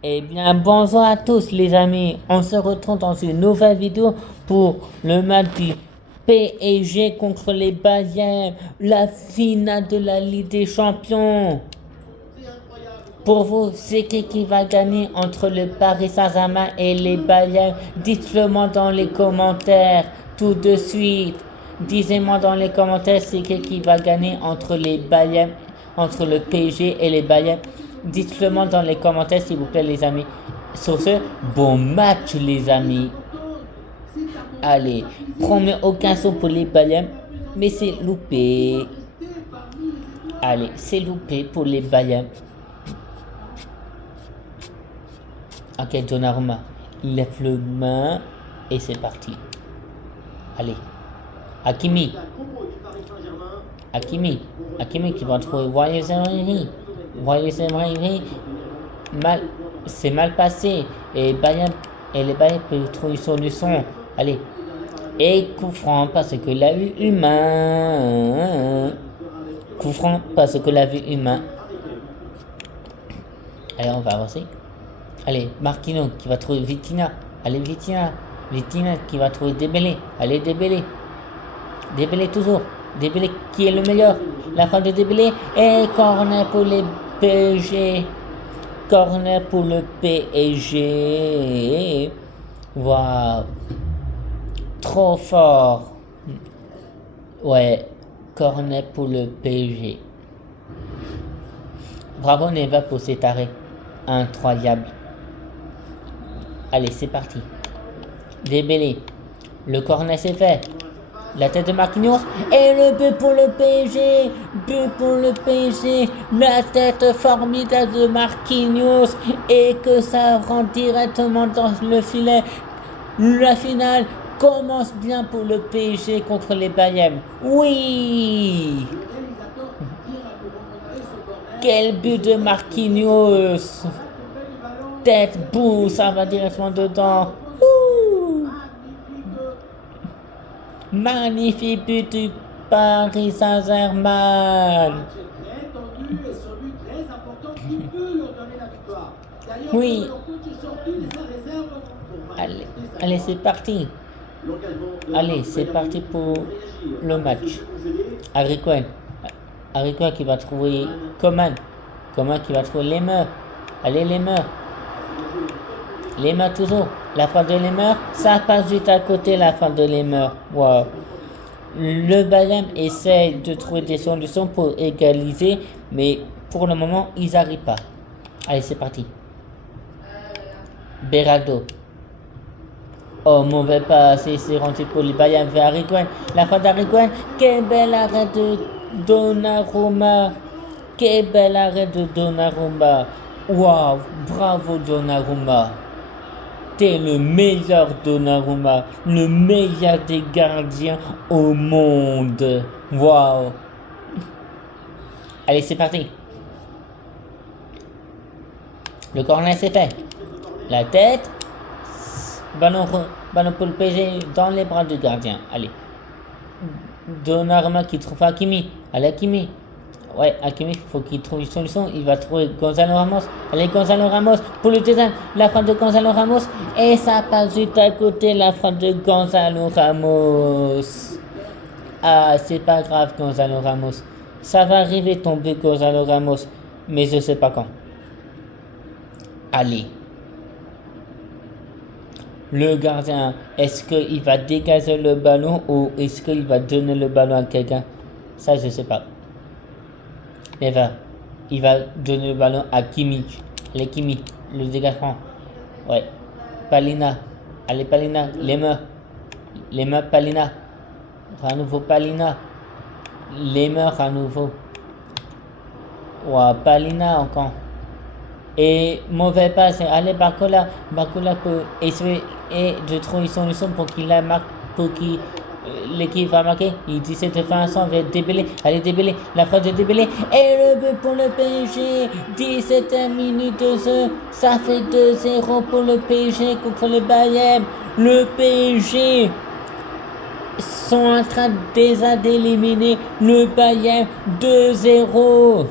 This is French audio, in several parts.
Eh bien, bonjour à tous les amis. On se retrouve dans une nouvelle vidéo pour le match du PSG contre les Bayern, la finale de la Ligue des Champions. Pour vous, c'est qui va gagner entre le Paris Saint-Germain et les Bayern? Dites-le-moi dans les commentaires tout de suite. Dites-moi dans les commentaires c'est qui va gagner entre les Bayern, entre le PSG et les Bayern. Dites-le-moi dans les commentaires s'il vous plaît les amis. Sur ce, bon match les amis. Allez, premier aucun saut pour les Bayern, mais c'est loupé. Allez, c'est loupé pour les Bayern. Ok, Donnarumma, il lève le main et c'est parti. Allez, Hakimi. Hakimi qui va trouver Voyez Emery. C'est mal passé et les Bayern peuvent trouver une solution. Allez, et coup franc parce que la vue humain. Coup franc parce que la vue humain. Allez, on va avancer. Allez, Marquinhos qui va trouver Vitinha. Allez, Vitinha qui va trouver Dembélé. Allez, Dembélé toujours. Dembélé qui est le meilleur. La fin de Dembélé. Et corner pour les PSG. Corner pour le PSG. Waouh. Trop fort. Ouais. Corner pour le PSG. Bravo Neva pour cet arrêt. Incroyable. Allez, c'est parti. Dembélé. Le corner c'est fait. La tête de Marquinhos. Et le but pour le PSG. But pour le PSG. La tête formidable de Marquinhos. Et que ça rentre directement dans le filet. La finale commence bien pour le PSG contre les Bayern. Oui. Quel but de Marquinhos. Tête, boum, ça va directement dedans. Ouh. Magnifique but du Paris Saint-Germain. Oui. Allez, c'est parti. Allez, c'est parti pour le match. Harry Kane qui va trouver Coman qui va trouver Lemmer. Allez, Lemmer toujours. La fin de Lemmer, ça passe juste à côté la fin de Lemmer. Wow. Le Bayern essaie de trouver des solutions pour égaliser, mais pour le moment, ils n'arrivent pas. Allez, c'est parti. Beraldo. Oh, mauvais pas, c'est rentré pour le Bayern vers Harry Kane. La fin d'Harry Kane. Quel bel arrêt de Donnarumma. Waouh, bravo Donnarumma. T'es le meilleur Donnarumma, le meilleur des gardiens au monde. Waouh. Allez, c'est parti. Le corner c'est fait. La tête. Ballon pour le PSG dans les bras du gardien. Allez. Donnarumma qui trouve Hakimi. Allez, Hakimi. Ouais, Hakimi, il faut qu'il trouve une solution. Il va trouver Gonzalo Ramos. Allez, Gonzalo Ramos pour le deuxième. La frappe de Gonzalo Ramos. Et ça passe juste à côté, la frappe de Gonzalo Ramos. Ah, c'est pas grave, Gonzalo Ramos. Ça va arriver ton but, Gonzalo Ramos. Mais je sais pas quand. Allez. Le gardien, est-ce qu'il va dégager le ballon ou est-ce qu'il va donner le ballon à quelqu'un? Ça, je sais pas. Mais il va donner le ballon à Kimmich. Allez, Kimmich, le dégagement. Ouais. Palina. Allez, Palina. Les mains, Palina. À nouveau, Palina. Les mains, à nouveau. Ouais, Palina encore. Et mauvais passe. Allez, Barcola. Barcola peut essayer de trouver une solution pour qu'il la marque, pour qu'il l'équipe va marquer. Il dit cette fin vers Dembélé. Allez, Dembélé. La frappe de Dembélé. Et le but pour le PSG. 17e minute de jeu. Ça fait 2-0 pour le PSG contre le Bayern. Le PSG sont en train déjà d'éliminer le Bayern 2-0.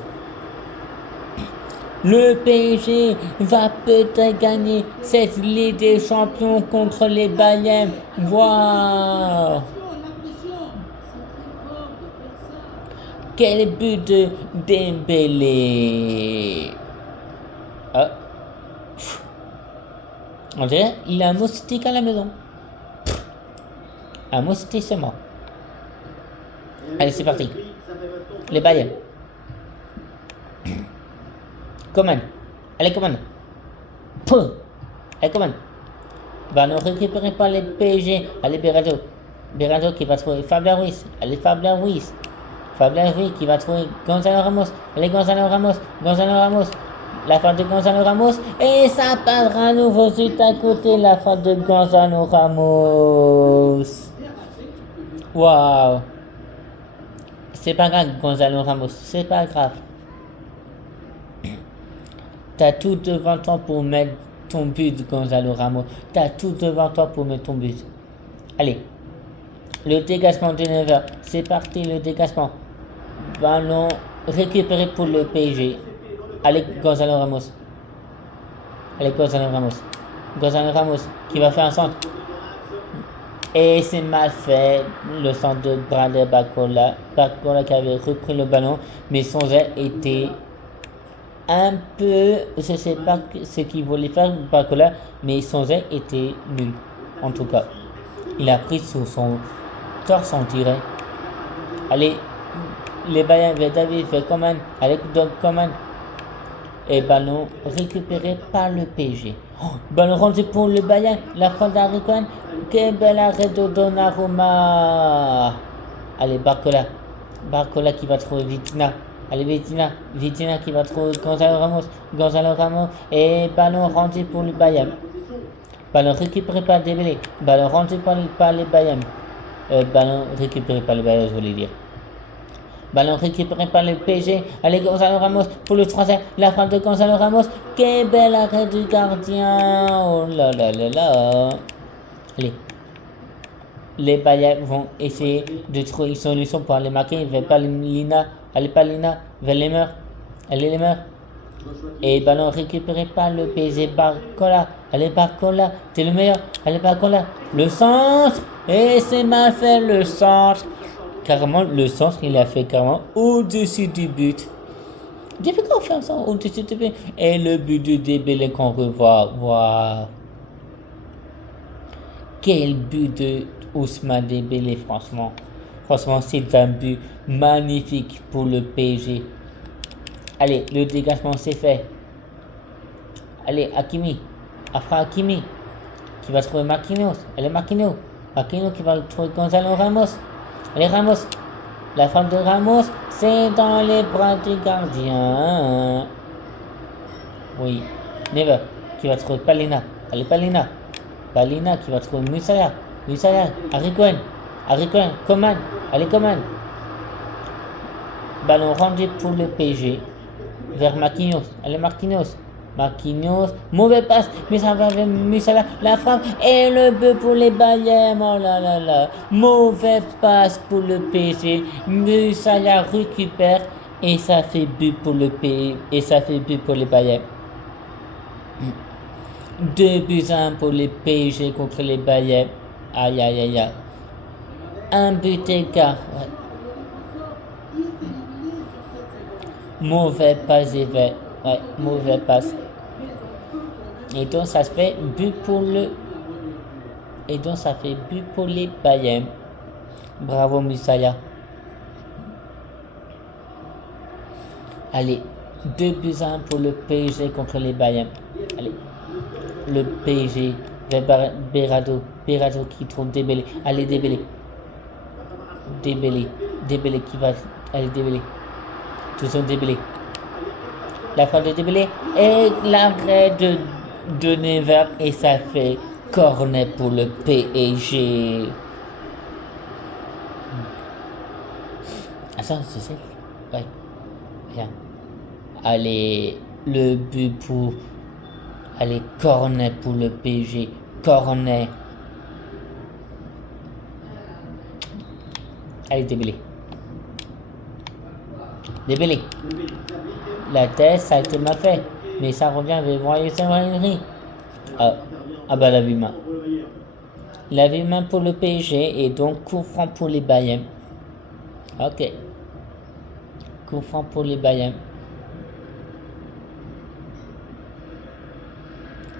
Le PSG va peut-être gagner cette Ligue des Champions contre les Bayern. Waouh! Quel but de Dembélé! Ah. On dirait il a un moustique à la maison. Un moustique c'est mort. Allez, c'est parti. Les Bayern. Coman. Allez, Coman. Pouh. Allez, Coman. Ballon récupéré par les PSG. Allez, Berardo. Berardo qui va trouver Fabien Ruiz. Allez, Fabien Ruiz. Fabien Ruiz qui va trouver Gonzalo Ramos. Allez, Gonzalo Ramos. Gonzalo Ramos. La frappe de Gonzalo Ramos. Et ça passera à nouveau juste à côté. La frappe de Gonzalo Ramos. Waouh. C'est pas grave, Gonzalo Ramos. C'est pas grave. T'as tout devant toi pour mettre ton but, Gonzalo Ramos. T'as tout devant toi pour mettre ton but. Allez. Le dégagement de Never. C'est parti, le dégagement. Ballon récupéré pour le PSG. Allez, Gonzalo Ramos. Allez, Gonzalo Ramos. Gonzalo Ramos qui va faire un centre. Et c'est mal fait. Le centre de Bradley Barcola. Barcola qui avait repris le ballon. Mais son aile était un peu... Je ne sais pas ce qu'il voulait faire, Barcola. Mais son aile était nul. En tout cas. Il a pris sous son torse, on dirait. Allez. Les Bayern, David fait Coman. Allez, donc Coman. Et ballon récupéré par le PSG. Oh, ballon rendu pour le Bayern. La frappe d'Harry Kane. Quel bel arrêt de Donnarumma. Allez, Barcola. Barcola qui va trouver Vitina. Allez, Vitina. Vitina qui va trouver Gonzalo Ramos. Gonzalo Ramos. Et ballon rendu pour le Bayern. Ballon récupéré par Dembélé. Ballon rendu par les Bayern. Ballon récupéré par le Bayern, je voulais dire. Ballon récupéré par le PSG. Allez, Gonzalo Ramos pour le troisième. La frappe de Gonzalo Ramos. Quel bel arrêt du gardien. Oh là là là là. Allez. Les Bayern vont essayer de trouver une solution pour aller marquer. Vers Palina. Allez, Palina. Vers Lemmer. Allez, Lemmer. Et ballon récupéré par le PSG. Barcola. Allez, Barcola. T'es le meilleur. Allez, Barcola. Le centre. Et c'est mal fait le centre. Carrément, le centre, il a fait carrément au-dessus du but. J'ai fait confiance au-dessus du but. Et le but de Dembélé qu'on revoit. Waouh. Quel but de Ousmane Dembélé, franchement. Franchement, c'est un but magnifique pour le PSG. Allez, le dégagement, c'est fait. Allez, Hakimi. Afra Hakimi. Qui va trouver Marquinhos. Allez, Marquinhos. Marquinhos qui va trouver Gonzalo Ramos. Allez, Ramos. La frappe de Ramos, c'est dans les bras du gardien. Oui. Never. Qui va trouver Palina. Allez, Palina. Palina qui va trouver Musaya. Musaya. Harry Kane. Harry Kane. Coman. Allez, Coman. Ballon rendu pour le PSG. Vers Marquinhos. Allez, Marquinhos. Marquinhos, mauvais passe, mais ça va vers Musala, la frappe et le but pour les Bayern. Oh là là là, mauvais passe pour le PSG. Musala récupère et ça fait but pour le PSG et ça fait but pour les Bayern. 2-1 pour les PSG contre les Bayern. Aïe aïe aïe aïe. Un but écart. Ouais. Mauvais passe et ouais, mauvais passe. Et donc ça fait but pour le. Et donc ça fait but pour les Bayern. Bravo Musaya. Allez, 2-1 pour le PSG contre les Bayern. Allez, le PSG vers Berardo. Berardo qui trouve Dembélé. Allez, Dembélé. Dembélé qui va. Allez, Dembélé. Toujours Dembélé. La frappe de Dembélé et l'arrêt de Never et ça fait corner pour le PSG. Attends, c'est ça? Ouais. Bien. Allez, le but pour... Allez, corner pour le PSG. Corner. Allez, Dembélé. Dembélé. La tête, ça a été mal fait. Mais ça revient vers Henry. Ah bah la main. La main pour le PSG et donc coup franc pour les Bayern. Ok. Coup franc pour les Bayern.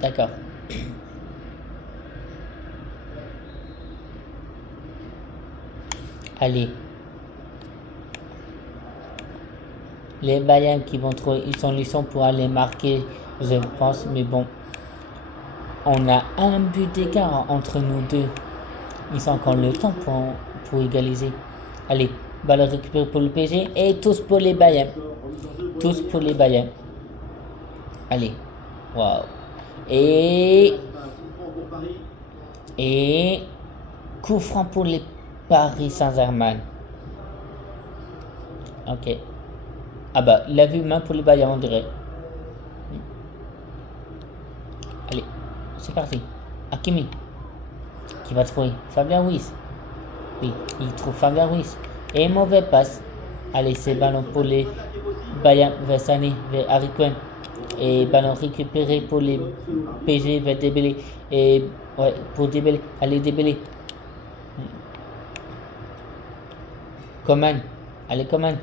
D'accord. Allez. Les Bayern qui vont trouver, ils sont pour aller marquer, je pense, mais bon. On a un but d'écart entre nous deux. Ils ont encore le temps pour égaliser. Allez, balle récupérée pour le PSG et tous pour les Bayern. Tous pour les Bayern. Allez. Waouh. Et coup franc pour les Paris Saint-Germain. Ok. Ah bah, il a vu main pour les Bayern, on dirait. Allez, c'est parti. Hakimi. Qui va trouver Fabien Ruiz. Oui, il trouve Fabien Ruiz. Et mauvais passe. Allez, c'est ballon pour les Bayern vers Sané, vers Harry Kane. Et ballon récupéré pour les PG vers Dembélé. Et ouais, pour Dembélé. Allez, Dembélé. Coman. Allez, Coman.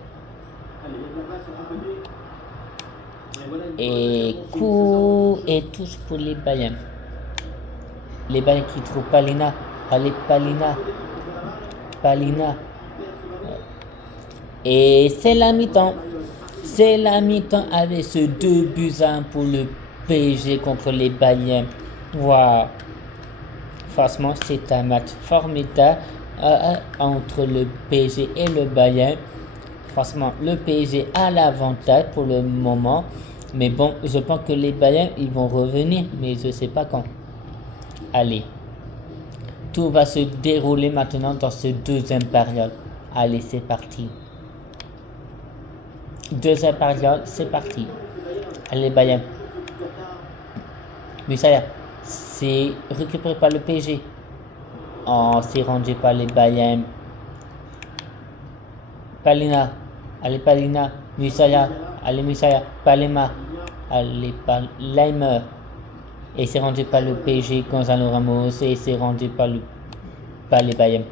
Et coup et touche pour les Bayern. Les Bayern qui trouvent Palina. Allez, Palina. Et c'est la mi-temps. C'est la mi-temps avec ce 2-1 pour le PSG contre les Bayern. Waouh. Franchement, c'est un match formidable entre le PSG et le Bayern. Franchement, le PSG a l'avantage pour le moment. Mais bon, je pense que les Bayern, ils vont revenir. Mais je ne sais pas quand. Allez. Tout va se dérouler maintenant dans ce deuxième période. Allez, c'est parti. Deuxième période, c'est parti. Allez, Bayern. Musaya, c'est récupéré par le PSG. Oh, c'est rendu par les Bayern. Palina. Allez, Palina. Musaya. Allez, Musaya. Palema. Allez, Leimer. Et c'est rendu par le PSG, Gonzalo Ramos. Et c'est rendu par les Bayern.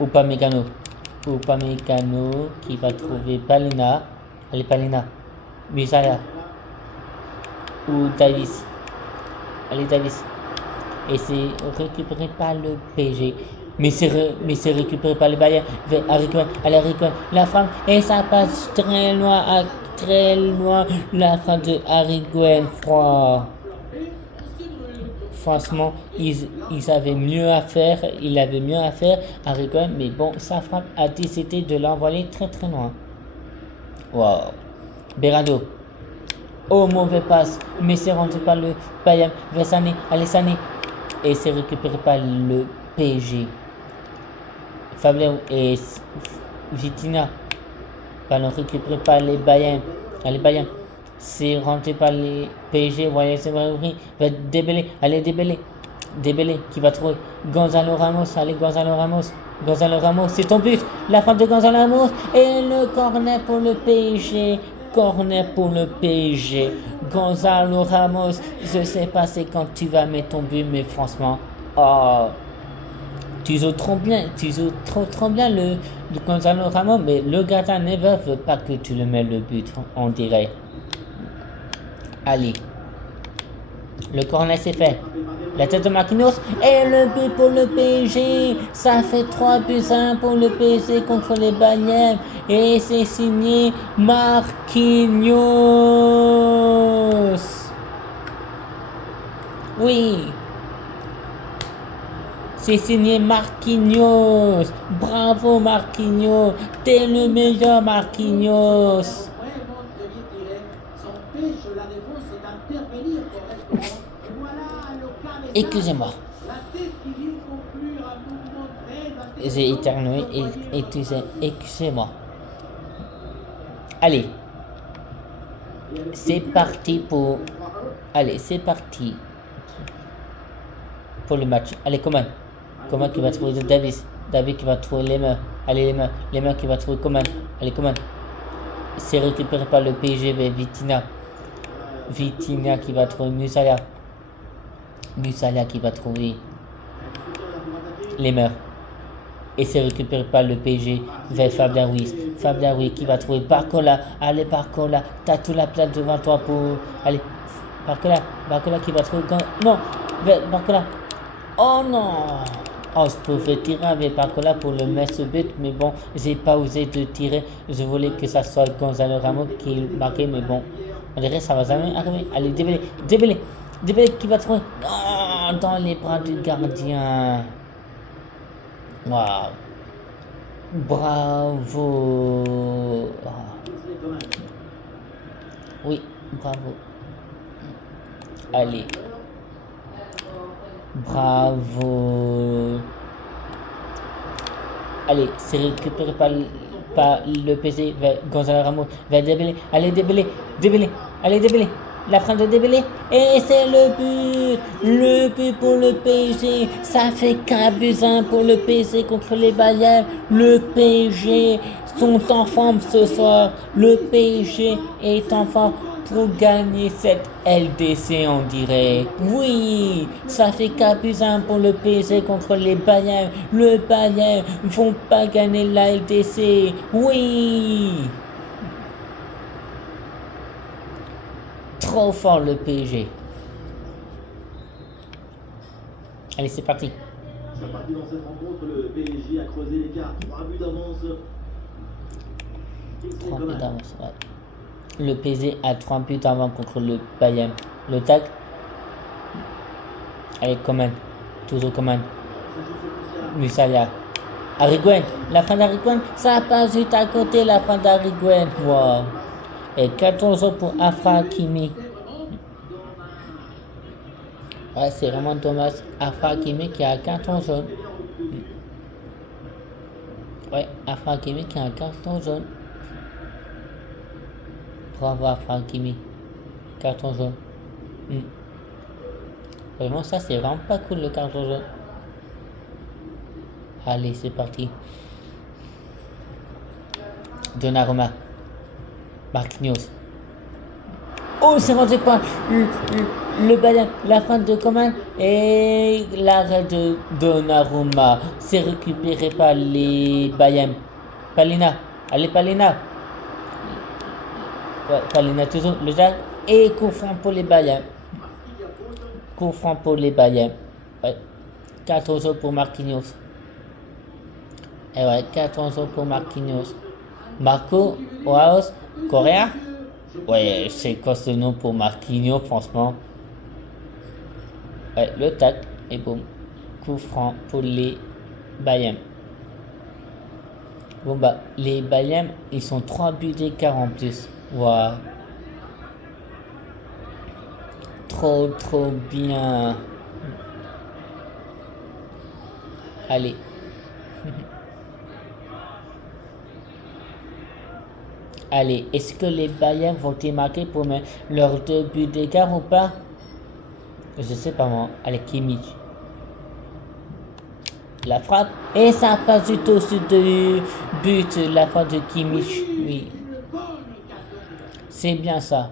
Upamecano qui va trouver Palina. Allez, Palina. Musaya. Ou Davis. Allez, Davis. Et c'est récupéré par le PSG. Mais c'est récupéré par les Bayern. Harry Kane. Allez, Harry Kane. La frappe. Et ça passe très loin. La frappe de Harry Kane. Franchement, ils avaient mieux à faire. Il avait mieux à faire, Harry Kane. Mais bon, sa frappe a décidé de l'envoyer très très loin. Wow. Berardo. Oh, mauvais passe. Mais c'est rendu par le Bayern. Vers Sané. Allez, Sané. Et c'est récupéré par le PSG. Fabien et Vitinha. Ballon récupéré par les Bayern. Allez, Bayern. C'est rentré par les PSG. Voyez, c'est vrai. Dembélé. Allez, Dembélé qui va trouver Gonzalo Ramos. Allez, Gonzalo Ramos, c'est ton but. La frappe de Gonzalo Ramos. Et le corner pour le PSG. Gonzalo Ramos. Je sais pas c'est quand tu vas mettre ton but, mais franchement. Oh. Tu joues trop bien. Le Gonzalo Ramos. Mais le gardien ne veut pas que tu le mets le but. On dirait. Allez. Le corner c'est fait. La tête de Marquinhos. Et le but pour le PSG. Ça fait 3-1 pour le PSG contre les Bayern. Et c'est signé Marquinhos. Oui. C'est signé Marquinhos. Bravo Marquinhos. T'es le meilleur Marquinhos. Excusez-moi. J'ai éternué et excusez-moi. Allez. C'est parti pour le match. Allez, Coman qui va trouver Davis qui va trouver les mains. Allez, les mains qui va trouver Coman. Allez, Coman. C'est récupéré par le PSG vers Vitinha. Vitinha qui va trouver Musala. Musala qui va trouver Lemmer. Et c'est récupéré par le PSG vers Fabien Ruiz. Fabien Ruiz qui va trouver Barcola. Allez, Barcola, t'as toute la place devant toi pour. Allez, Barcola. Barcola qui va trouver. Non, Barcola. Oh non! Oh, je pouvais tirer avec Barcola pour le mettre ce but, mais bon, j'ai pas osé de tirer. Je voulais que ça soit Gonzalo Ramos qui marquait, mais bon, on dirait que ça va jamais arriver. Allez, Dembélé qui va trouver. Non, dans les bras du gardien. Waouh! Bravo! Oui, bravo. Allez. Bravo. Allez, c'est récupéré par le PC vers Gonzalo Ramos, vers Dembélé. Allez, Dembélé. Allez, Dembélé. La frappe de Dembélé. Et c'est le but. Le but pour le PSG. Ça fait 4-1 pour le PSG contre les Bayern. Le PSG sont en forme ce soir. Le PSG est en forme pour gagner cette LDC, on dirait. Oui, ça fait 4-1 pour le PSG contre les Bayern. Le Bayern ne vont pas gagner la LDC. Oui. Trop fort le PSG. Allez, c'est parti. C'est parti dans cette rencontre, le PSG a creusé l'écart. 3 buts d'avance. 3 buts d'avance, ouais. Le PSG a 3 buts d'avance contre le Bayern. Le tac. Allez, Coman. Toujours Coman. Musala. Arriguen. La fin d'Arriguen. Ça passe juste à côté, la fin d'Arriguen. Wow. Et 14 pour Afra Hakimi. Ouais, c'est vraiment dommage. Afra Hakimi qui a 14 jaunes. Ouais, Afra Hakimi qui a un carton jaune. Bravo Afra Hakimi. Carton jaune. Vraiment, ça c'est vraiment pas cool le carton jaune. Allez, c'est parti. Donnarumma. Marquinhos. Oh, c'est rentré par le Bayern. La fin de Coman et l'arrêt de Donnarumma. C'est récupéré par les Bayern. Palina. Allez, Palina. Ouais, Palina toujours. Le Jacques. Et coup franc pour les Bayern. Coup franc pour les Bayern. Ouais. 14 pour Marquinhos. Et ouais, 14 pour Marquinhos. Marco Reus Correa. Ouais, c'est quoi ce nom pour Marquinhos, franchement. Ouais, le tac, et boum. Coup franc pour les Bayern. Bon bah, les Bayern, ils sont 3 buts d'écart en plus. Waouh. Trop bien. Allez. Allez, est-ce que les Bayern vont marquer pour leurs 2 buts d'écart ou pas? Je sais pas moi. Allez, Kimmich. La frappe. Et ça passe du tout au-dessus du but. La frappe de Kimmich. Oui. C'est bien ça.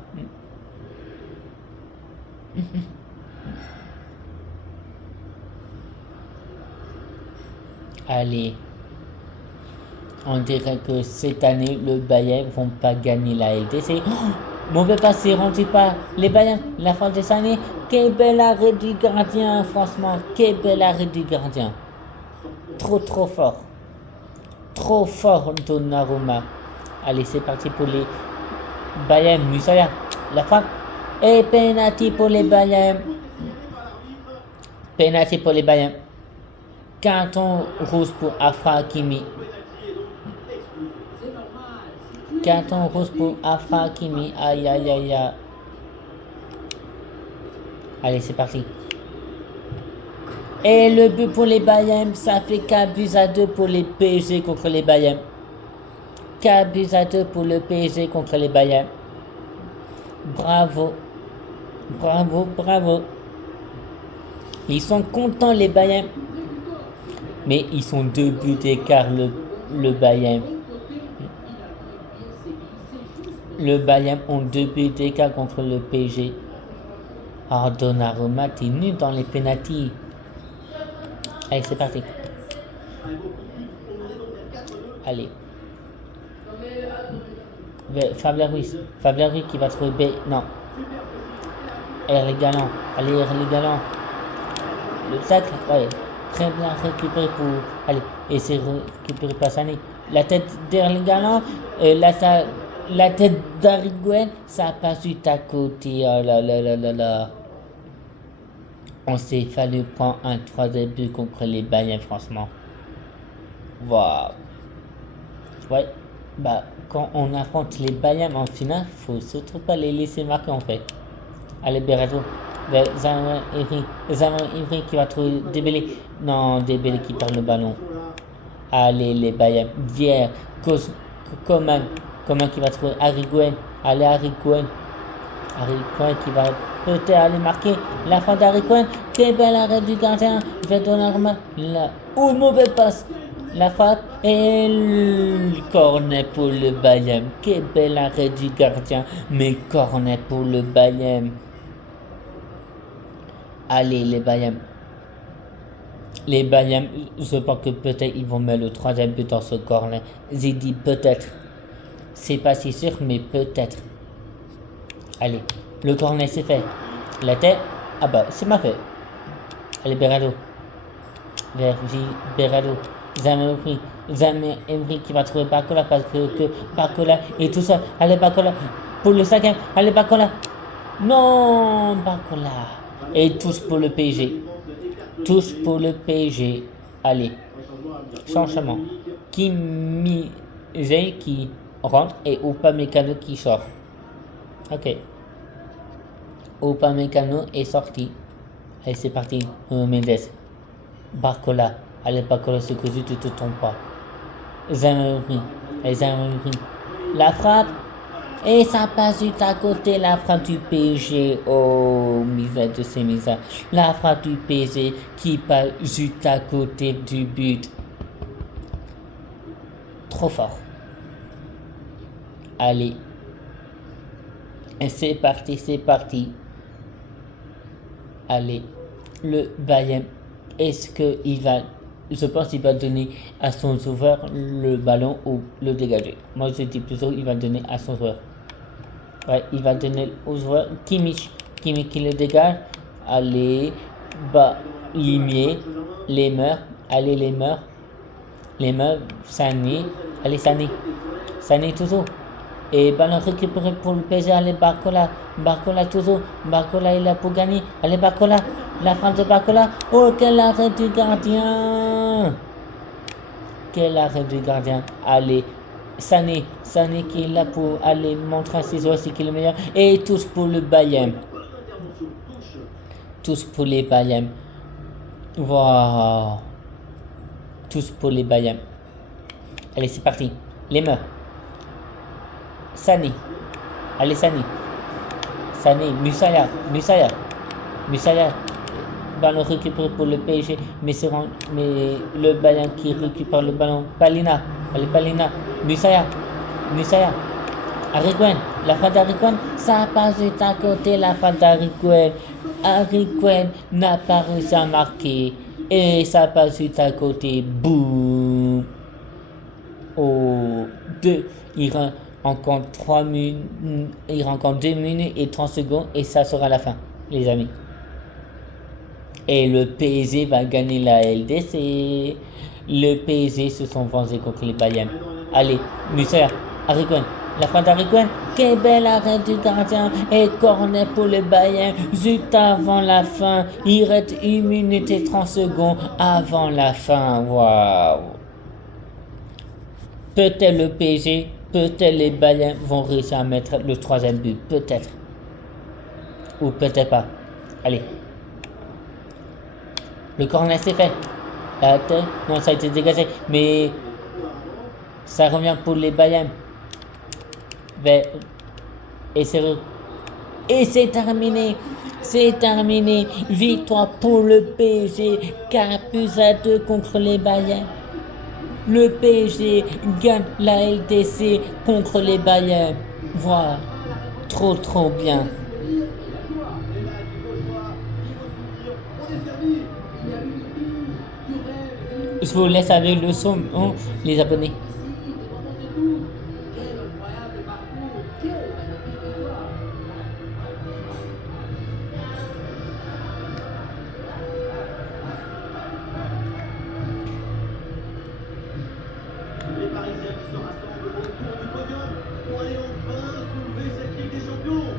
Allez. On dirait que cette année, le Bayern ne vont pas gagner la LDC. Oh, mauvais passé, rendu par les Bayern. La fin de cette année. Quel bel arrêt du gardien, franchement. Quel bel arrêt du gardien. Trop fort. Trop fort, Donnarumma. Allez, c'est parti pour les Bayern. Musala. La frappe. Et penalty pour les Bayern. Penalty pour les Bayern. Carton rouge pour Afra Hakimi. Carton rouge pour Afra Hakimi. Aïe. Allez, c'est parti. Et le but pour les Bayern, ça fait 4-2 pour les PSG contre les Bayern. 4-2 pour le PSG contre les Bayern. Bravo. Ils sont contents les Bayern. Mais ils sont 2 buts d'écart le Bayern. Le Bayern ont 2 buts d'écart contre le PSG. Oh, Donnarumma, t'es nul dans les pénaltys. Allez, c'est parti. Allez. Fabien Ruiz qui va trouver B. Non. Erling Haaland. Allez, Erling Haaland. Le tacle, ouais. Très bien récupéré pour. Allez, et c'est récupéré par Sané. La tête d'Erling Haaland. La tête d'Ariguin, ça passe juste à côté. Oh là là là là là. On s'est fallu prendre un 3e but contre les Bayern, franchement. Waouh. Ouais. Bah, quand on affronte les Bayern en finale, faut surtout pas les laisser marquer en fait. Allez, Berardo. Zaman Ivry qui va trouver Dembélé. Non, Dembélé qui perd le ballon. Allez, les Bayern. Dier, Coman qui va trouver Ariguin. Allez, Ariguin qui va peut-être aller marquer la fin d'Ariguin. Quel bel arrêt du gardien. Vers Donnarumma. Une mauvaise passe. La frappe et le corner pour le Bayern. Quel bel arrêt du gardien. Mais corner pour le Bayern. Allez, les Bayern. Les Bayern, je pense que peut-être ils vont mettre le 3e but dans ce corner. J'ai dit peut-être. C'est pas si sûr, mais peut-être. Allez, le corner c'est fait. La tête, ah bah c'est ma fait. Allez, Berardo. Berardo. Zaman Ivry qui va trouver Barcola parce que Barcola et tout ça. Allez, Barcola pour le 5e. Allez, Barcola. Non, Barcola. Et tous pour le PSG. Tous pour le PSG. Allez. Changement. Kimi qui rentre et Upamecano qui sort. Ok. Upamecano est sorti. Allez, c'est parti. Mendes. Barcola. Allez, Barcola, c'est que tu te trompes pas. Zaman Ivry. La frappe. Et ça passe juste à côté, la frappe du PSG. Oh, misère de ces misères. La frappe du PSG qui passe juste à côté du but. Trop fort. Allez. Et c'est parti. Allez. Le Bayern, est-ce qu'il va... Je pense qu'il va donner à son sauveur le ballon ou le dégager. Moi, je dis plutôt qu'il va donner à son joueur. Ouais, il va donner au joueur Kimmich qui le dégage. Allez, bah, Limier, Lemmer. Allez, Lemmer, Sané. Allez, Sané toujours. Et ballon récupéré pour le PSG. Allez, Barcola toujours. Barcola est là pour gagner. Allez, Barcola. La frappe de Barcola. Oh, quel arrêt du gardien. Allez, Sané qui est là pour aller montrer à ses joueurs c'est qui est le meilleur. Et tous pour le Bayern. Tous pour les Bayern. Wow. Tous pour les Bayern. Allez, c'est parti. Lemmer. Sané. Allez, Sané. Musaya. Ballon récupéré pour le PSG, mais le Bayern qui récupère le ballon. Palina. Allez, Palina. Musaya. Ariguin. La frappe d'Ariguin, ça passe juste à côté, la frappe d'Ariguin. Ariguin n'a pas réussi à marquer. Et ça passe juste à côté. Boum. Oh, 2. Il rend encore 3 minutes. Il rend encore 2 minutes et 30 secondes. Et ça sera la fin, les amis. Et le PSG va gagner la LDC. Le PSG se sont vengés contre les Bayern. Allez, Musser, Ariguin. La frappe d'Ariguin. Quel bel arrêt du gardien. Et corner pour le Bayern. Juste avant la fin. Il reste 1 minute et 30 secondes avant la fin. Waouh. Peut-être le PSG, peut-être les Bayern vont réussir à mettre le 3e but. Peut-être. Ou peut-être pas. Allez. Le corner c'est fait. Non, ça a été dégagé. Mais ça revient pour les Bayern. Et c'est terminé. Victoire pour le PSG. 4-2 contre les Bayern. Le PSG gagne la LDC contre les Bayern. Voilà. Trop bien. Je vous laisse avec le son, hein, les abonnés. Les Parisiens qui se rassemblent autour du podium pour aller enfin soulever cette Ligue des Champions.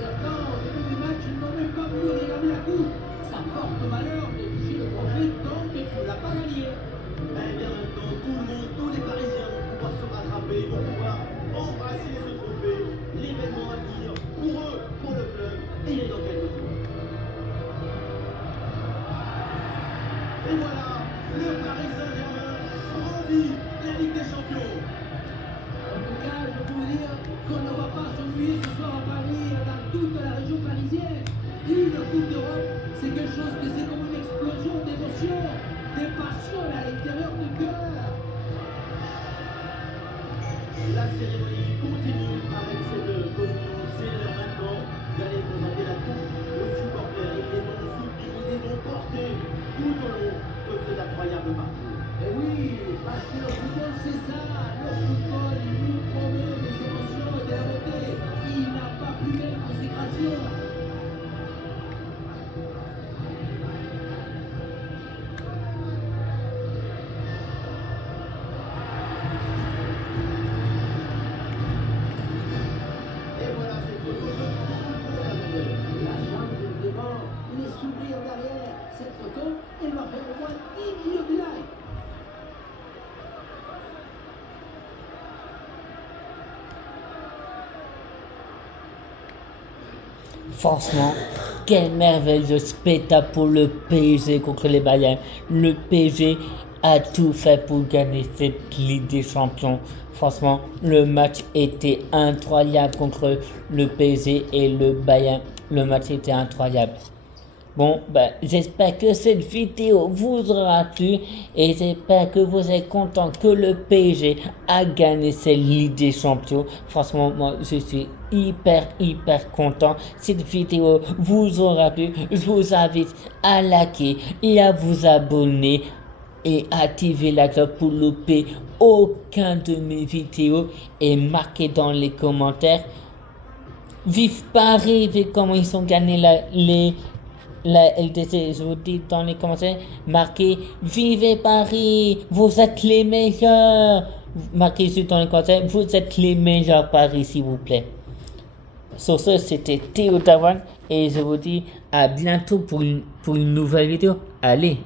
Certains, au début du match, n'ont même pas voulu regarder la coupe. Ça porte malheur de toucher le trophée tant que tu ne l'as pas gagné. Eh bien maintenant, tout le monde, tous les Parisiens vont pouvoir se rattraper, vont pouvoir embrasser ce trophée. L'événement à venir, pour eux, pour le club, et il est dans quelques jours. Et voilà, le Paris Saint-Germain grandit la Ligue des Champions. En tout cas, je peux vous dire qu'on ne va pas s'ennuyer ce soir à Paris, dans toute la région parisienne. Une Coupe d'Europe, c'est quelque chose que c'est comme une explosion d'émotions, des passions à l'intérieur du cœur. La cérémonie continue avec cette communion. C'est l'heure maintenant d'aller présenter la coupe aux supporters. Ils les ont soutenus, ils les ont portés tout au long de cet incroyable parcours. Et oui, parce que le football c'est ça, le football nous promet des émotions et de la beauté. Il n'a pas plus belle consécration. Et voilà cette photo de tout le monde à l'envers. La jambe devant, les sourires derrière. Cette photo, elle va faire au moins 10 millions de likes. Franchement, quel merveilleux spectacle pour le PSG contre les Bayern. Le PSG a tout fait pour gagner cette Ligue des Champions. Franchement, le match était incroyable contre le PSG et le Bayern. Le match était incroyable. Bon, j'espère que cette vidéo vous aura plu et j'espère que vous êtes content que le PSG a gagné cette Ligue des Champions. Franchement, moi, je suis hyper content. Cette vidéo vous aura plu. Je vous invite à liker et à vous abonner et activer la cloche pour louper aucun de mes vidéos et marquez dans les commentaires vive Paris, vive comment ils ont gagné la LDC. Je vous dis dans les commentaires, marquez Vivez Paris, vous êtes les meilleurs. Marquez ici dans les commentaires, vous êtes les meilleurs Paris, s'il vous plaît. Sur ce, c'était Théo Tavan et je vous dis à bientôt pour une nouvelle vidéo. Allez.